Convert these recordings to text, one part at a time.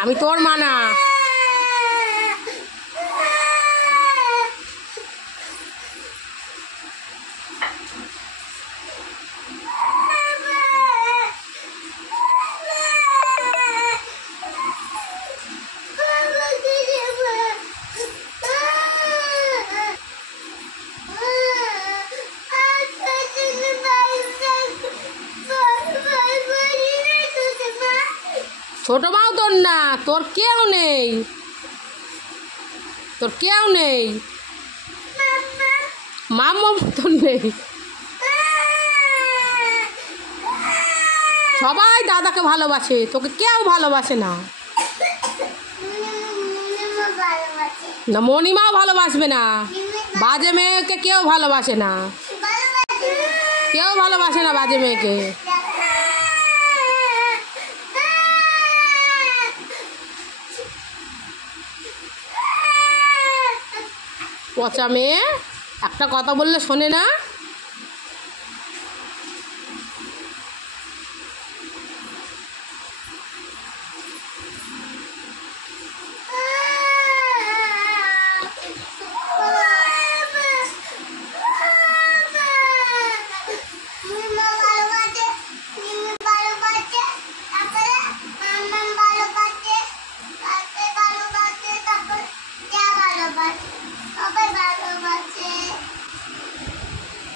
আমি তোর মা না। ছোট মাও তোর না, তোর কেউ নেই, তোর কেউ নেই, মাম্মা তোর নেই। সবাই দাদাকে ভালোবাসে, তোকে কেউ ভালোবাসে না। না, মণিমাও ভালোবাসবে না। বাজে মেয়েকে কেউ ভালোবাসে না, কেউ ভালোবাসে না বাজে মেয়েকে। পচা মেয়ে, একটা কথা বললে শোনে না।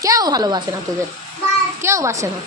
কেউ ভালোবাসে না তোদের, কেউ বাসে না।